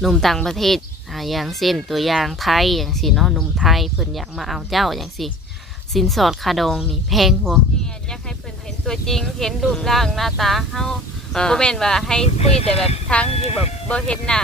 หนุ่มต่างประเทศอ่าอย่างเช่นตัวอย่างไทยอย่างสิเนาะหนุ่มไทยเพิ่นอยากมาเอาเจ้าอย่างสิสินสอดคาดองนี่แพงบ่แม่นอยากให้เพิ่นเห็นตัวจริง เห็นรูปร่างหน้าตาเฮาอ่าบ่แม่นว่าให้คุยแต่แบบทั้งที่แบบบ่เห็นหน้า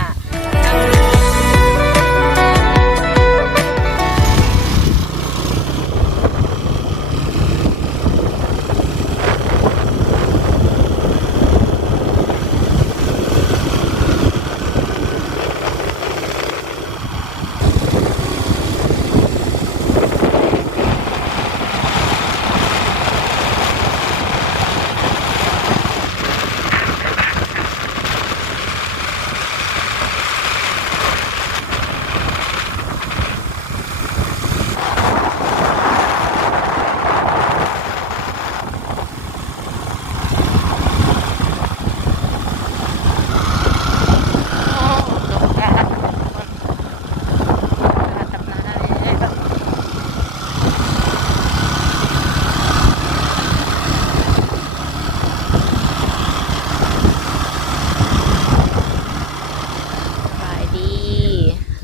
สบายดี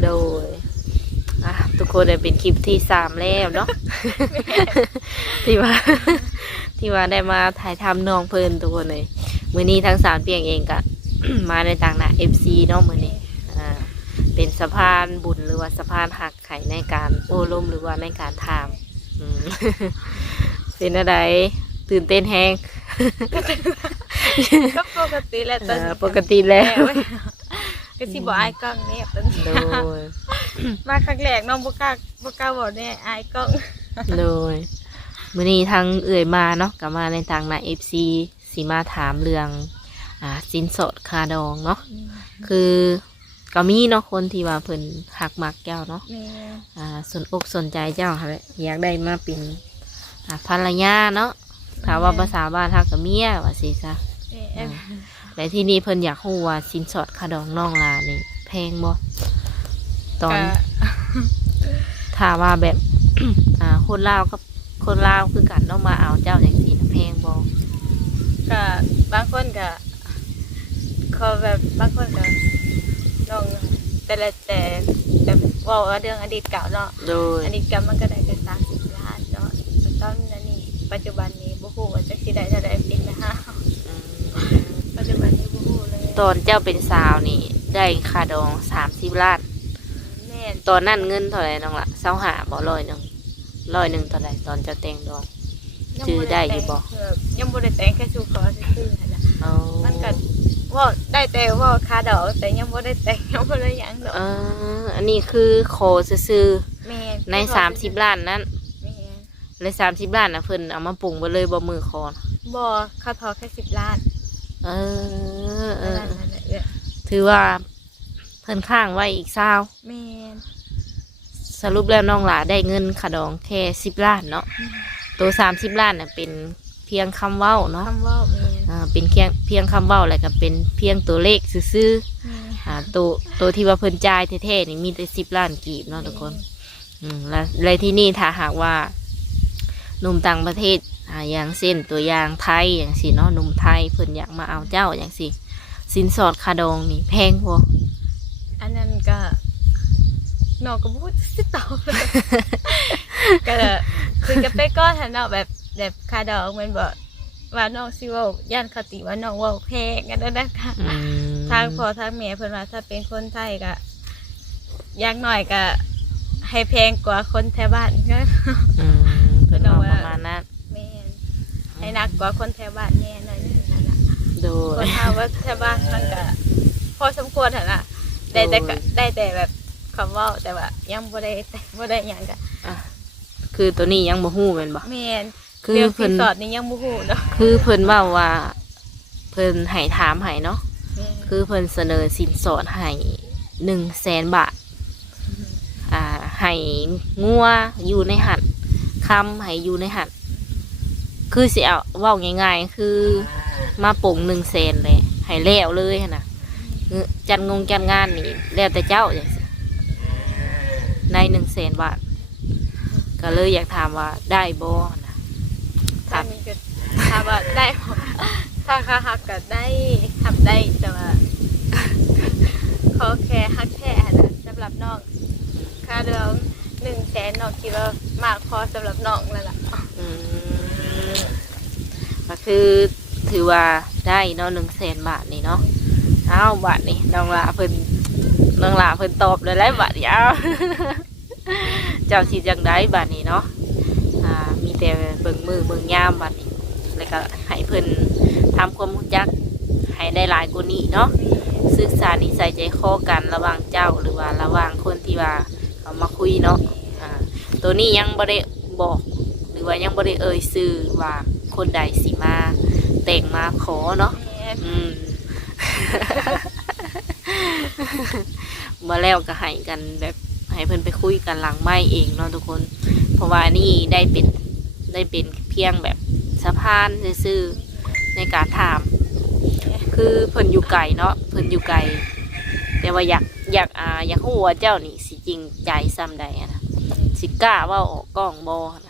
โดยอะทุก คนได้เป็นคลิปที่สามแล้วเนาะ ที่ว่า ที่ว่าได้มาถ่ายทำน้องเพิ่นทุกคนเลยมื้อนี้ทั้งสามเปียงเองกะ มาในต่างหน้า FC เนาะมื้อนี้อ่าเป็นสะพานบุญหรือว่าสะพานหักไขในการโอ้ลมหรือว่าในการทามอืม เป็นอะไรตื่นเต้นแฮง ก็ปกติแหละตอนเออปกติแล้ว ก็สิบ่อายกล้องแน่ตอนนี้โดย มาครั้งแรกน้องบ่กล้าบ่กล้าบอกแน่อายกล้องโดยมื้อนี้ทางเอ่ยมาเนาะกลับมาในทางนาเอฟซีสีมาถามเรื่องอ่าสินสอดคาดองเนาะคือก็มีเนาะคนที่ว่าเพิ่นหักมักเจ้าเนาะแม่อ่าสนอกสนใจเจ้าค่ะแหละอยากได้มาเป็นอ่าภรรยาเนาะถามว่าภาษาบ้านทักกับเมียว่าสิซะแม่อืม แต่ที่นี่เพิ่นอยากรู้ว่าสินสอดคาดองน้องลานี่แพงบ่ตอน ก็ถ้าว่าแบบ อ่า คนลาวกับคนลาวคือกันต้องมาเอาเจ้าอย่างสีแพงบอก็บางคนก็เขาแบบบางคนก็น้องแต่ละแต่แบบเว่าเรื่องอดีตเก่าเนาะ โดย อดีตเก่ามันก็ได้แค่สามสิบล้านเนาะแต่ตอนนี้ปัจจุบันนี้บ่ฮู้ว่าจักสิได้เท่าใดปีละห้าปัจจุบันนี้บ่ฮู้เลย ตอนเจ้าเป็นสาวนี่ ได้ค่าดองสามสิบล้าน แม่นตอนนั้นเงินเท่าไหร่น้องละเศร้าหาบ่ร้อยหนึ่งร้อยหนึ่งเท่าไหร่ตอนเจ้าแต่งดองจื้อได้อยู่บ่ยังบ่ได้แต่งแค่สู่ขอซื่อๆหั่นน่ะเอามันก็เว่าได้แต่เว่าค่าดอกแต่ยังบ่ได้แต่งยังบ่ได้หยังดอกเอออันนี้คือโคซื้อแม่นๆในสามสิบล้านนั้นแม่นในสามสิบล้านนะเพิ่นเอามาปรุงไปเลยบ่มือคอนบ่เขาทอแค่10ล้าน เออเออ นั่นนั่นแหละเอ้ยถือว่าเพิ่นข้างไว้อีกเศร้าแม่นสรุปแล้วน้องหลาได้เงินขาดองแค่สิบล้านเนาะตัวสามสิบล้านน่ะเป็นเพียงคำเว้าเนาะคำเว่าแม่นอ่าเป็นเพียงเพียงคำเว้าอะไรก็เป็นเพียงตัวเลขซื่อแม่นๆอ่าตัวตัวที่ว่าเพิ่นจ่ายแท้ๆนี่มีแต่สิบล้านกีบเนาะทุกคน อืมแล้วและที่นี่ถ้าหากว่าหนุ่มต่างประเทศ อ่าอย่างเช่นตัวอย่างไทยอย่างสิเนาะหนุ่มไทยเพิ่นอยากมาเอาเจ้าอย่างสิสินสอดคาดองนี่แพงบ่อันนั้นก็นอกก็บ่รู้สิตอบเลยก็คือจะไปก้อนหั่นเนาะแบบแบบค่าดอกมันบ่ว่าน้องสิเว้าย่านคติว่าน้องเว้าแพงกันนั่นนะคะอืมทางพ่อทางแม่เพิ่นว่าถ้าเป็นคนไทยก็อยังหน่อยก็ให้แพงกว่าคนแถวบ้านก็อืมเพิ่นเอาประมาณนั้นแม่น ให้หนักกว่าคนแถวบ้านแน่หน่อยนึงนั่นน่ะโดคย นเฮาว่าแถวบ้านมันก็พอสมควรหั่นน่ะได้แต่ก็โดยได้แต่แบบคำเว้าแต่ว่ายังบ่ได้แต่บ่ได้หยังก็อะคือตัวนี้ยังบ่ฮู้แม่นบ่แม่นคือเรื่องเพิ่สินนสอดนี่ยังบ่ฮู้เนาะคือเพิ่นเว่าว่า เพิ่นให้ถามให้เนาะแม่นคือเพิ่นเสนอสินสอดให้หนึ่งแสนบาท อ่าให้งัวอยู่ในหันคำให้อยู่ในหัน คือสิเอาเว่าง่ายๆคือมาปลงหนึ่งแสนเลยให้แล้วเลยหั้นนะเออจัดงงจัดงานนี่แล้วแต่เจ้าอย่างซี้ในหนึ่งแสนบาทก็เลยอยากถามว่าได้บ่นะถ้ามีก็ถ้าว่าได้บ่ถ้าค่าฮักก็ได้ทำได้แต่ว่าขอแค่ฮักค่าดองหนึ่งแสนน้องคิดว่ามากพอสำหรับน้องแล้วล่ะ อืม ก็คือถือว่าได้เนาะหนึ่งแสนบาทนี่เนาะเอ้าบาทนี่น้องลาเพิ่นน้องลาเพิ่นตอบเลยแล้วบาทนี่เอ้าเจ้าสิจังได้บาทนี้เนาะอ่ามีแต่เบิ่งมือเบิ่งยามบาทนี้แล้วก็ให้เพิ่นทำความรู้จักให้ได้หลายกว่านี้เนาะศึกษานิสัยใจคอกันระหว่างเจ้าหรือว่าระหว่างคนที่ว่าเขามาคุยเนาะอ่าตัวนี้ยังบ่ได้บอก หรือว่ายังบ่ได้เอ่ยชื่อว่า คนใดสิมา แต่งมาขอเนาะแม่นอืมมาแล้วก็ให้กันแบบให้เพิ่นไปคุยกันหลังไม่เองเนาะทุกคน เพราะว่านี่ได้เป็นได้เป็นเพียงแบบสะพานซื่อๆในการถาม คือเพิ่นอยู่ไกลเนาะเพิ่นอยู่ไกลแต่ว่าอยากอยากอ่าอยากรู้ว่าเจ้านี่สิจริงใจซ้ำใดอะนะสิกล้าเว่าออกกล้องบ่นะเออสำหรับ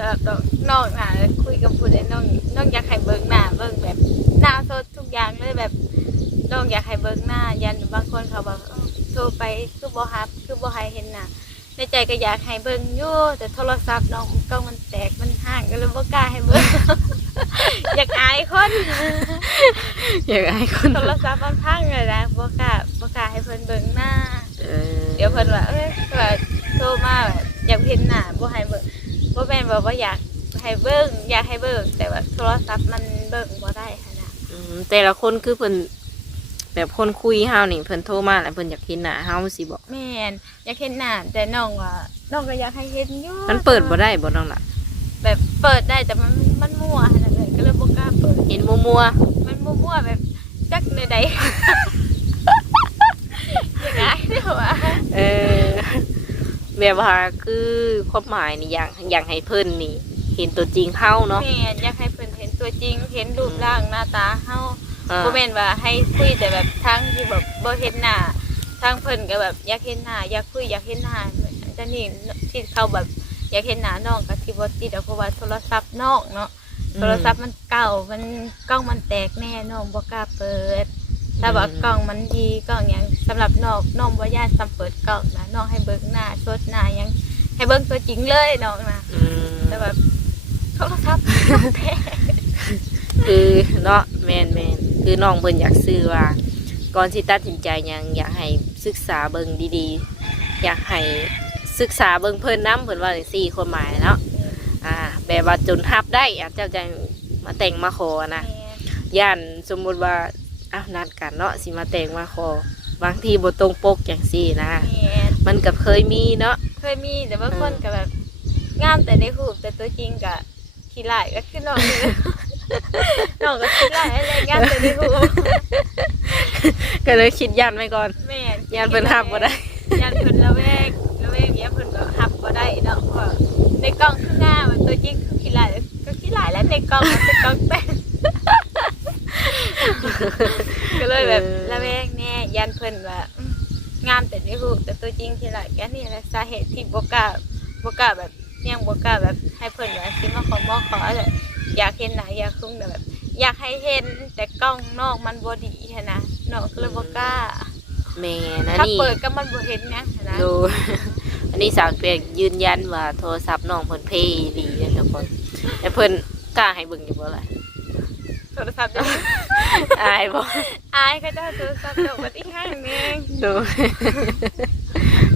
น้องน้องน่ะคุยกับผู้ใดน้องน้องอยากให้เบิ่งหน้าเบิ่งแบบหน้าสดทุกอย่างเลยแบบน้องอยากให้เบิ่งหน้า ยันบางคนเขาบอกเอ้าโทรไปคือบ่ฮับคือบ่ให้เห็นหน้าในใจก็อยากให้เบิ่งอยู่แต่โทรศัพท์น้องกล้องมันแตกมันห่างก็เลยบ่กล้าให้เบิ่งอยากอายคนอยากให้คนโทรศัพท์มันพังเลยนะบ่กล้าบ่กล้าให้เพิ่นเบิ่งหน้าเออเดี๋ยวเพิ่นว่าเอ้ยว่าโทรมาแบบอยากเห็นหน้าบ่ให้เบิ่ง บ่แม่นว่าบ่อยากให้เบิ่งอยากให้เบิ่งแต่ว่าโทรศัพท์มันเบิ่งบ่ได้หันน่ะอืมแต่ละคนคือเพิ่นแบบคนคุยเฮานี่เพิ่นโทรมาแล้วเพิ่นอยากเห็นหน้าเฮาสิบอกแม่นอยากเห็นหน้าแต่น้องว่าน้องก็อยากให้เห็นอยู่มันเปิดบ่ได้บ่น้องล่ะ แบบเปิดได้แต่มันมันมั่วหันน่ะเลยก็เลยบ่กล้าเปิด เห็นมัวมันมั่วๆแบบจักในใดอยากอายเด้อว่าๆเออ แบบว่าคือความหมายนี่อยากอยากให้เพิ่นนี่ เห็นตัวจริงเฮาเนาะ แม่นอยากให้เพิ่นเห็นตัวจริง เห็นรูปร่างหน้าตาเฮาเออบ่แม่นว่าให้คุยแต่แบบทางที่แบบบ่เห็นหน้าทางเพิ่นก็แบบอยากเห็นหน้าอยากคุยอยากเห็นหน้าแต่นี่ที่เขาแบบอยากเห็นหน้าน้องก็ที่บ่ติดเอาเพราะว่าโทรศัพท์น้องเนาะ โทรศัพท์มันเก่า มันกล้องมันแตกแน่น้องบ่กล้าเปิด ถ้าว่ากล้องมันดีกล้องหยังสำหรับน้องน้องบ่ย่านซ้ำเปิดกล้องนะน้องให้เบิ่งหน้าสดหน้าหยังให้เบิ่งตัวจริงเลยน้องนะอืมแต่แบบโทรศัพท์แท้คือเนาะแม่นแม่นคือน้องเพิ่นอยากซื้อว่า ก่อนที่ตัดสินใจหยังอยากให้ศึกษาเบิ่งดีๆ อยากให้ศึกษาเบิ่งเพิ่นน้ำเพิ่นว่าจังซี่ความหมายเนาะอ่าแบบว่าจนทับได้อะเจ้าจะมาแต่งมาขอนะ แม่ย่านสมมุติว่า อ้าวนัดกันเนาะสิมาแต่งมาขอบางทีบ่ตรงปกอย่างซี่นะ แม่มันก็เคยมีเนาะ เคยมีแต่บางคนก็แบบงามแต่ในรูปแต่ตัวจริงก็ขี้ร้ายก็คือน้องนี่น้องก็ขี้ร้ายอะไรงามแต่ในรูปก็เลยคิดยันไว้ก่อน แม่ยันเพิ่นทับบ่ได้ ยันเพิ่นละแวกละแวกยันเพิ่นแบบทับบ่ได้เนาะเพราะว่าในกล้องคืองามอะตัวจริงคือขี้ร้ายก็ขี้ร้ายแล้วในกล้องมันเป็นกล้องแต่ง ก็เลยแบบละแวกแน่ยันเพิ่นว่าอืมงามแต่ในรูปแต่ตัวจริงขี้ร้ายแกนี่แหละสาเหตุที่บ่กล้าบ่กล้าแบบยังบ่กล้าแบบให้เพิ่นว่าสิมาขอมอขออะไรอยากเห็นหน้าอยากคุ้มแต่แบบ อยากให้เห็นแต่กล้องนอกมันบ่ดีหั้นนะนอกก็เลยบ่กล้าแม่นะถ้านี่เปิดก็มันบ่เห็นหยังหั้นนะดูอันนี้สาวเปียกยืนยันว่าโทรศัพท์น้องเพิ่นเพย์ดีเลยทุกคนแต่เพิ่นกล้าให้เบิ่งอยู่บ่ล่ะโทรศัพท์เดี๋ยว อายบ่อายก็ได้โทรศัพท์เดี๋ยวบ่ได้ห้างแม่งดู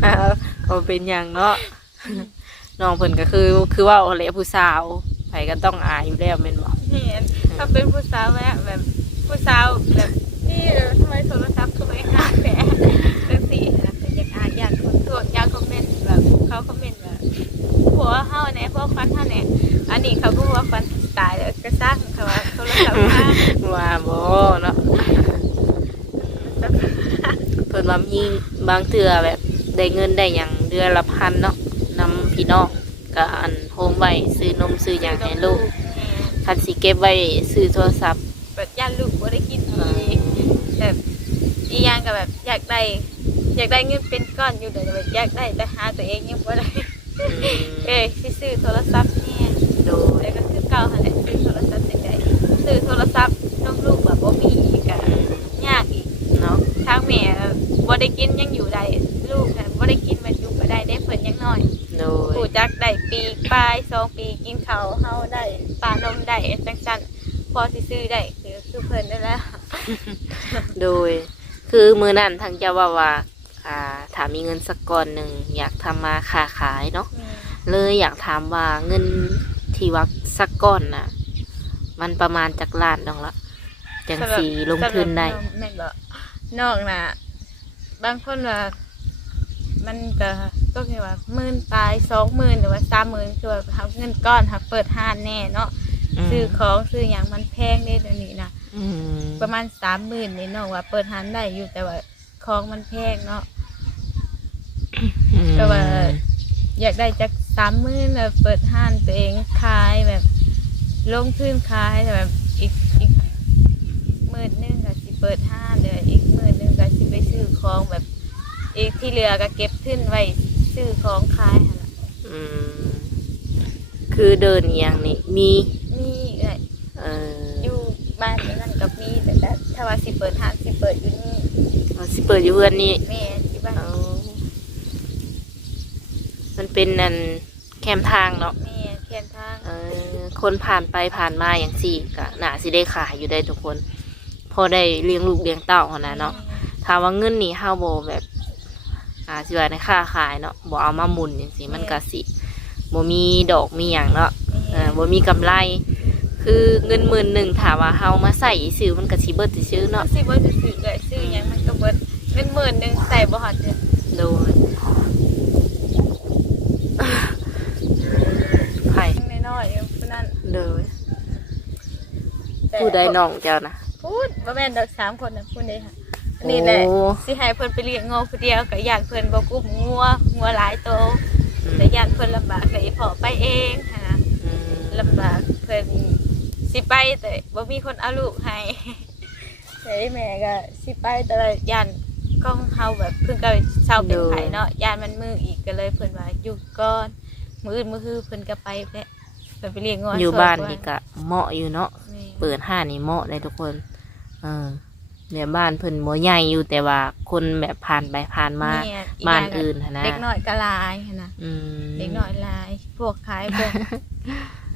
เอาเอาเป็นอย่างเนาะน้องเพิ่นก็คือคือว่าเอาแหละผู้สาวไผก็ต้องอายอยู่แล้วแม่นบ่เห็นถ้าเป็นผู้สาวแวะแบบผู้สาวแบบนี่เออทำไมโทรศัพท์ทำไมห้างแหมจังซี่นะแต่อยากอายอยากคนทั่วอยากคอมเมนต์แบบเขาคอมเมนต์แบบผัวเฮาแหน่พวกควันเฮาแหน่อันนี้เขาก็ว่าควันตายแล้วก็สร้างเขาว่าโทรศัพท์ห้าง ว่าบ่เนาะเพิ่นว่ามี บางเทื่อแบบได้เงินได้หยังเดือนละพันเนาะนำพี่น้องก็อันโฮมไว้ซื้อนมซื้อหยังให้ลูกคันสิเก็บไว้ซื้อโทรศัพท์แบบย่านลูกบ่ได้กินอีกแบบอีกอย่างก็แบบอยากได้อยากได้เงินเป็นก้อนอยู่แต่แบบอยากได้แต่หาตัวเองยังบ่ได้อืมเอ้ยสิซื้อโทรศัพท์ ได้กินยังอยู่ได้ลูกน่ะบ่ได้กินมันได้ได้เพิ่นยังน้อยโดยผู้จักได้ปีปลายสองปีกินเขาวเฮาได้ปลานมได้จังซั่นพอสิซื้อได้คือคือเพิ่นได้แล้วโดย คือมือนั่นทางเจ้าว่าว่าอ่าถ้ามีเงินสักก้อนหนึ่งอยากทำมาค้าขายเนาะเลยอยากถามว่าเงินที่วักสักก้อนน่ะ มันประมาณจากล้านดองละจังสีลงทุนได้สำหรับแม่นบ่นอกน่ะ บางคนว่ามันก็ก็คือว่าหมื่นปลายสองหมื่นหรือว่าสามหมื่นคือว่าเอาเงินก้อนค่ะเปิดห้านแน่เนาะมซื้อของซื้ออย่างมันแพงเด้เดี๋ยวนี้นะอืมประมาณสามหมื่นนี่เนาะว่าเปิดห้านได้อยู่แต่ว่าของมันแพงเนาะอืมก็ว่า อยากได้จากสามหมื่นแบบเปิดห้านตัวเองขายแบบลงทุนขายแต่แบบอีกอีกหมื่นหนึงก็สิเปิดห้านเดี๋ยวอีกหมื่นหนึงก็ สิไปซื้อของแบบอีกที่เหลือก็เก็บขึ้นไว้ซื้อของขายหั่นล่ะอืมคือเดินอหย่างนี้มีมีเอ้ยเอออยู่บ้านนั่นกับมีแต่ถ้าถ้าว่าสิเปิดห้านสิเปิดอยู่นี่เอาสิเปิดอยู่เพื่อนนี่แม่ที่บ้านเอามันเป็นนันแคมทางเนาะ แม่เพียนทาง เออคนผ่านไปผ่านมาอย่างสี่ก็น่าสิได้ขายอยู่ได้ทุกคน พอได้เลี้ยงลูกเลี้ยงเต้าหั้นนะเนาะ ถามว่าเงินนี่เฮาบ่แบบอ่าสิว่าในค่าขายเนาะบ่เอามาหมุนจังซี่มันก็สิบ่มีดอกมีหยังเนาะเออบ่มีกำไร คือเงินหมื่นหนึ่งถามว่าเฮามาใส่ซื้อมันก็สิเบิดสิซื้อเนาะเนาะสิบ่จะซื้อเลยซื้อหยังมันก็เบิดเป็นหมื่นหนึงใส่บ่ฮอดเดือนโดนไผน้อยๆผู้นั้นโดยแต่ผู้ใดน้องเจ้านะพูดบ่แม่นดอกสามคนน่ะพูดได้ค่ะ นี่แหละโอ้ สิให้เพิ่นไปเลี้ยงงูผู้เดียวก็ย่านเพิ่นบ่กุ้มงัวงัวหลายโตอืมแต่ย่านเพิ่นลำบากก็อีพอไปเองหั้นนะอืมลำบากเพิ่นสิไปแต่บ่มีคนเอาลูกให้แต่แม่ก็สิไปแต่ว่าย่านกล้องเฮาแบบเพิ่นก็เศร้าเป็นไผเนาะย่านมันมืออีกก็เลยเพิ่นว่าอยู่ก่อนมื้ออื่นมื้อฮือเพิ่นก็ไปแหละเพิ่นไปเลี้ยงงัวอยู่สดบ้านก่นี่ก็เหมาะอยู่เนาะแม่เปิดห้านี่เหมาะเลยทุกคน เออ เนี่ยบ้านเพิ่นบ่ใหญ่อยู่แต่ว่าคนแบบผ่านไปผ่านมาแอีกบ้านย่งก็อื่นหั้นนะเด็กน้อยก็หลายหั้นนะอืมเด็กน้อยหลาย พวกขายพวก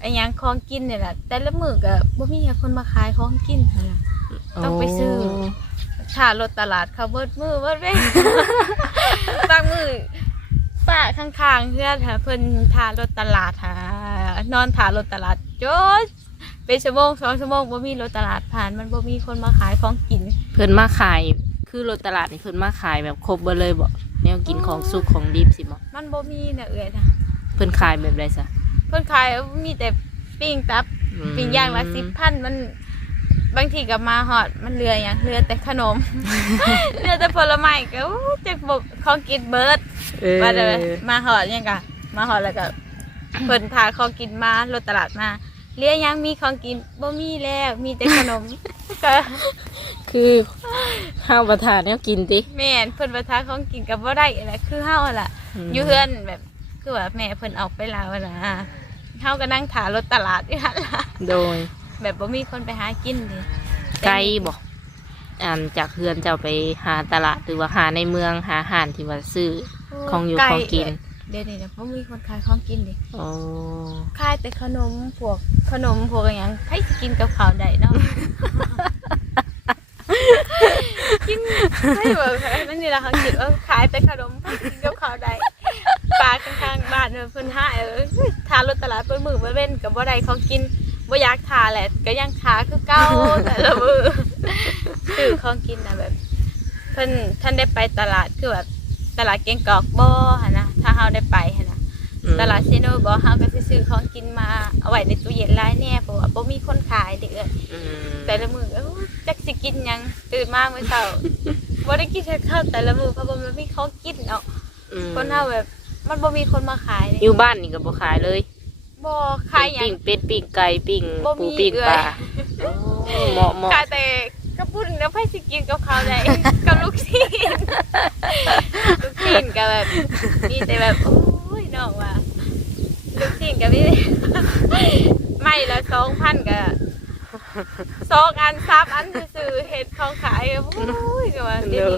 ไอ้หยังของกินเนี่ยแหละแต่ละมื้อก็บ่มีคนมาขายของกินหั่นน่ะต้องไปซื้อถ้ารถตลาดเขาเบิดมือเบิดเว้ย บางมือป้าข้างๆเพื่อนค่ะเพิ่นทารถตลาดหานอนทารถตลาดโจด เป็นชั่วโมงสองชั่วโมงบ่มีรถตลาดผ่าน มันบ่มีคนมาขายของกิน เพิ่นมาขาย คือรถตลาดนี่เพิ่นมาขายแบบครบเบ่เลยบ่แนวกินของสุกของดิบสิบ่มันบ่มีนะเอ้ยนะเพิ่นขายแบบไรซะเพิ่นขายมีแต่ปิ้งตับอืมปิ้งย่างละสิบพันมันบางทีก็มาหอดมันเรืออย่างเรือแต่ขนมเรือแต่ผลไม้ก็อู้จักบกของกินเบิร์ดเออมาเด้อมาหอดยังกะมาหอดแล้วก็เพิ่นพาของกินมารถตลาดมา เรียยังมีของกินบ่มีแล้วมีแต่ขนม ก็คือข้าวประทานแนวกินติ แม่นเพิ่นประทาของกินกับบ่ได้แหละคือเฮาหั่นล่ะมอยู่เฮือนแบบคือว่าแม่เพิ่นออกไปแล้วนะเฮาก็นั่งถารถตลาดอยู่หั่นล่ะโดยแบบบ่มีคนไปหากินเลยไกลบ่อันจากเฮือนเจ้าไปหาตลาดหรือว่าหาในเมืองหาอาหารที่ว่าซื้อของอยู่ไของกิน เดี๋ยวนี้นะบ่มีคนขายของกินดิโอ้ขายแต่ขนมพวกขนมพวกอหย่างใครสิกินกับข้าวได้เนาะ กินไม่บอกนั่นนี่ละเขาคิดว่าขายแต่ขนมใครสิกินกับข้าวได้ปลาข้างๆบ้านเพิ่นหาเออทานรถตลาดเปิ้นมือบ่เว้นก็บ่ได้ของกินบ่อยากทานแหละก็ยังทาคือเก่าแต่ละมื้อซื้อของกินน่ะแบบเพิ่นท่านได้ไปตลาดคือแบบตลาดเกงกอกบ่หั่นนะ ถ้าเฮาได้ไปหั่นนะอืมตลาดเซโนบ่เฮาก็สิซื้อของกินมาเอาไว้ในตู้เย็นหลายแน่เพราะว่าบ่มีคนขายเด้ออืมแต่ละมื้อเอ้าจักสิกินหยังตื่นมามื้อเช้าบ่ได้กินข้าวแต่ละมื้อเพราะว่ามันมีของกินเนาะอืมคนเฮาแบบมันบ่มีคนมาขายเด้อยู่บ้านนี่ก็บ่ขายเลยบ่ขายหยังปิ้งเป็ดปิ้งไก่ปิ้งบ่มีปูปิ้งเอื้ปอยลาโอ้เหมาะเหมาะขายแต่กระปุ่นแล้วไผสิกินกับข้าวได้ กับลูกชิ้น ลูกชิ้นก็แบบมีแต่แบบโอ้ยน้องว่าลูกชิ้นก็มีไม่ละ2,000ก็สองอันสามอันซื่อๆเฮ็ดของขายก็โอ้ยก็ว่าเดี๋ยว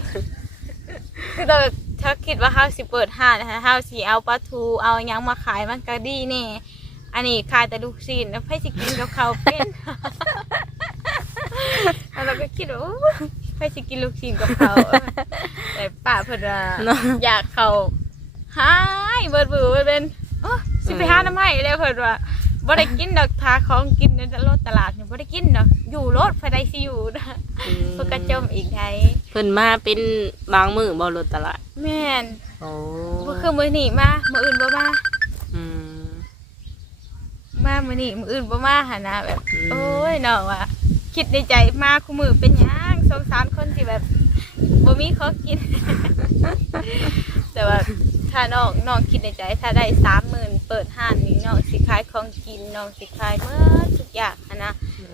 เด้อนี้คือแต่แถถ้าคิดว่าเฮาสิเปิดห้านนะคะเฮาสิเอาปลาทูเอาหยังมาขายมันก็ดีแน่อันนี้ขายแต่ลูกชิ้นแล้วไผสิกินกับเขาวเป็น แล้วเราก็คิดว่า โอ้ไผสิกินลูกชิ้นกับเขาวแต่ป้าเพิ่นว่าเนาะ อยากเขาหายเบิดบือเบิดเป็นโอ้สิไปหาน้ำให้แล้วเพิ่นว่าบ่ได้กินดอกทาของกินในรถตลาดเนี่ยบ่ได้กินดอกอยู่รถไฟใดสิอยู่นะเพิ่นก็จมอีกไดเพิ่นมาเป็นบางมือบ่รถตลาดแม่นโอ้บ่คือมื้อนี้มามื้ออื่นบ่มา อืม มามื้อนี้มื้ออื่นบ่มาหั่นนะแบบ อืม โอ้ยน้องว่าคิดในใจมาคู่มือเป็นหยัง สงสารคนที่แบบบ่มีของกิน แต่ว่าถ้าน้องน้องคิดในใจ ถ้าได้สามหมื่นเปิดห้านนี่น้องสิขายของกินน้องสิขายเมื่อทุกอย่างหั้นนะ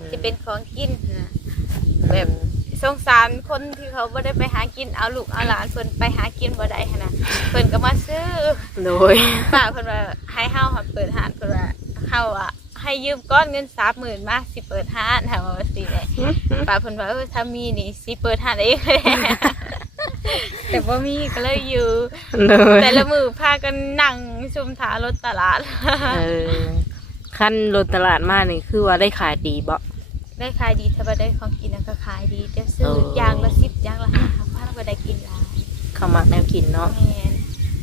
ที่เป็นของกินหั้นนะแบบสงสารคนที่เขาไม่ได้ไปหากินเอาลูกเอาหลานเพิ่นไปหากินบ่ได้หั้นนะเพิ่นก็มาซื้อโดย ป้าเพิ่นว่าให้เฮาหัดเปิดห้านเพิ่นว่าเฮาอะ ให้ยืมก้อนเงินสามหมื่นมาสิเปิดห้านค่ะว่าสิแหละป้าเพิ่นว่าเออถ้ามีนี่สิเปิดห้านเองแต่บ่มีก็เลยอยู่โดยแต่ละมือพากันนั่งชุมถารถตลาด เออขั้นรถตลาดมานี่คือว่าได้ขายดีบ่ ได้ขายดีถ้าบ่ได้ของกินนะก็ขายดีจะซื้อเออออย่างละสิบอย่างละห้าพันก็ได้กินหลายเข้ามาแนวกินเนาะแม่น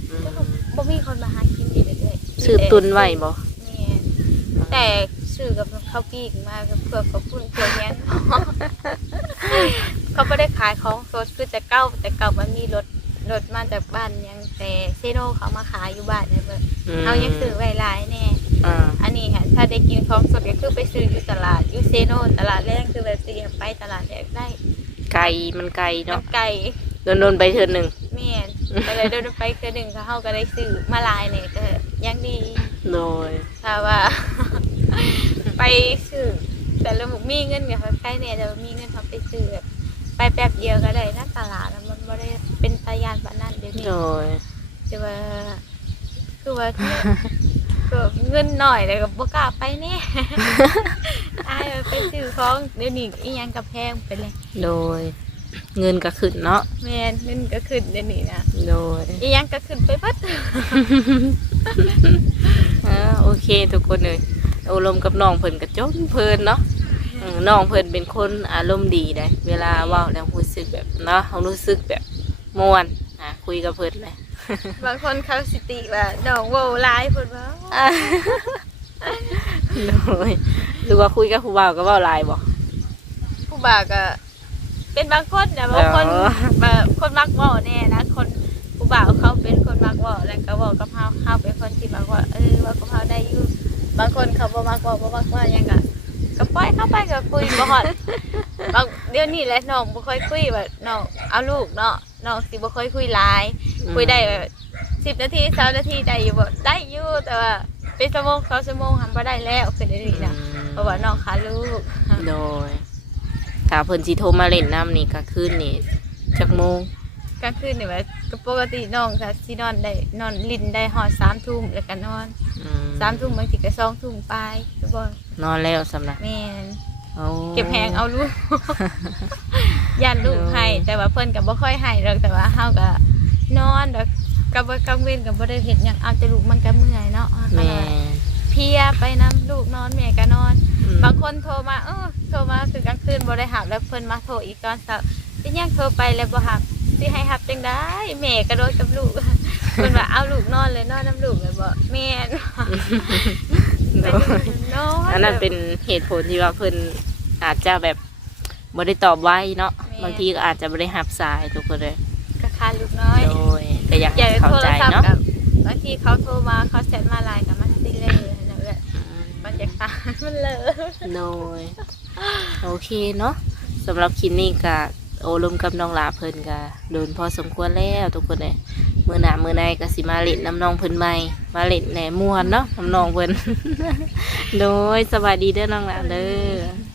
อืมบ่มีคนมาหากินดีเรื่อยๆซื้อตุนไว้บ่แม่น แต่ซื้อกับข้าวปีกมากับเพื่อกับพุ่นเพื่อหยังเขาไม่ได้ขายของสดคือแต่เก้าแต่เก่ามันมีรถรถมาจากบ้านหยังแต่เซโนเขามาขายอยู่บ้านเนี่ยเบิ่งมเอายังซื้อไว้หลายแน่อ่าอันนี้ค่ะถ้าได้กินของสดก็คือไปซื้ออยู่ตลาดอยูเซโนตลาดแรกคือแบบเตรียมไปตลาดแรกได้ ไก่มันไก่น้เนาะำไก่โดนๆไปเทื่อหนึงแม่นก็เลยเดินไปคือหนึ่งก็เขาก็ได้ซื้อมาหลายเนี่ยก็ยังดี โดยถ้าว่า ไปซื้อแต่ละหมุกมีเงินกับใกล้เนี่ยแต่ว่ามีเงินทำไปซื้อแบบไปแป๊บเดียวก็ได้นั่ตลาดแล้วมันไม่ได้เป็นตายานแบบนั้นเดี๋ยวนี้โดยแต่ว่าคือว่าคือเงินหน่อยเลยก็บ่กล้าไปแน่อายไปซื้อของเดี๋ยวนี้อีหยังกับแพงไปเลยโดยเงินก็ขึ้นเนาะแม่นเงินก็ขึ้นเดี๋ยวนี้นะโดยอีหยังก็ขึ้นไปเบัด อ่าโอเคทุกคนเลยอารมณ์กับน้องเพิ่นก็จนเพลินเนาะอืมน้องเพิ่นเป็นคนอารมณ์ดีได้เวลาเว้าแล้วรู้สึกแบบเนาะเขารู้สึกแบบม่วนอะคุยกับเพิ่นเลยบางคนเขาสิติว่าน้องเว้าหลายเพิ่นว่าโดยหรือว่าคุยกับผู้บ่าวก็เว้าหลายบ่ผู้บ่าวก็เป็นบางคนนะบางคนอ๋อแบบคนมักเว้าแน่นะคนผู้ บ่าวเขาเป็นคนมักเว้าแล้วก็เว้ากับเฮาเฮาเป็นคนที่มักเว่าเออเว่ากับเฮาได้อยู่บางคนเขาบ่มักเว้าบ่มักเว่าหยังก็ก็ปล่อยเข้าไปก็คุยบ่ฮอดบางเดี๋ยวนี้แหละน้องบ่ค่อยคุยแบบน้องเอาลูกเนาะน้องสิบ่ค่อยคุยหลาย คุยได้แบบสิบนาทีสามนาทีได้อยู่บ่ได้อยู่แต่ว่าเป็นชั่วโมงสองชั่วโมงทำบ่ได้แล้วคือเดี๋ยวนี้นะเพราะว่าน้องขาลูกโดยถ้าเพิ่นสิโทรมาเล่นน้ำนี่ก็คืนนี่จักโมง กลางคืนนี่แบบก็ปกติน้องค่ะสินอนได้นอนลินได้หอดสามทุ่มแล้วก็นอนอืมสามทุ่มบางทีก็สองทุ่มไปก็บ่นอนแล้วสำหรับแม่นโอ้ เก็บแหงเอาลูกยันลูกให้แต่ว่าเพิ่นก็บ่ค่อยให้หรอกแต่ว่าเฮาก็นอนดอกกับว่ากลางเว้นก็บ่ได้เฮ็ดหยังเอาแต่ลูกมันก็เมื่อยเนาะแม่เพลียไปนํลูกนอนแม่ก็นอน อืมบางคนโทรมาเออโทรมาคือกลางคืนบ่ได้หับแล้วเพิ่นมาโทรอีกตอนเช้าเป็นหยังโทรไปแล้วบ่หับ สิให้หับจังได้แม่ก็โดนกับลูกเพิ่นว่าเอาลูกนอนเลยนอนน้ำลูกเลยบ่แม่นโดยนอนอันนั้นเป็นเหตุผลที่ว่าเพิ่นอาจจะแบบบ่ได้ตอบไว้เนาะบางทีก็อาจจะบ่ได้รับสายทุกคนเลยก็คาลูกน้อยโดยก็อยากอย่าให้โทเข้ารใจศัพท์เนาะกับบางทีเขาโทรมาเขาแชทมาไลน์กับมันสิเลยนะเอ้ยมันอยากตายมันเลยโดยโอเคเนาะสำหรับคลิปนี้ก็ โอลมกับน้องหลาเพิ่นกะโดนพอสมควรแล้วทุกคนเลยมือหนามือในก็สิมาเล่นน้ำนองเพิ่นใหม่มาเล่นแหนมวนเนาะน้ำนองเพิ่น โดยสวัสดีเด้อน้องหลาเด้อ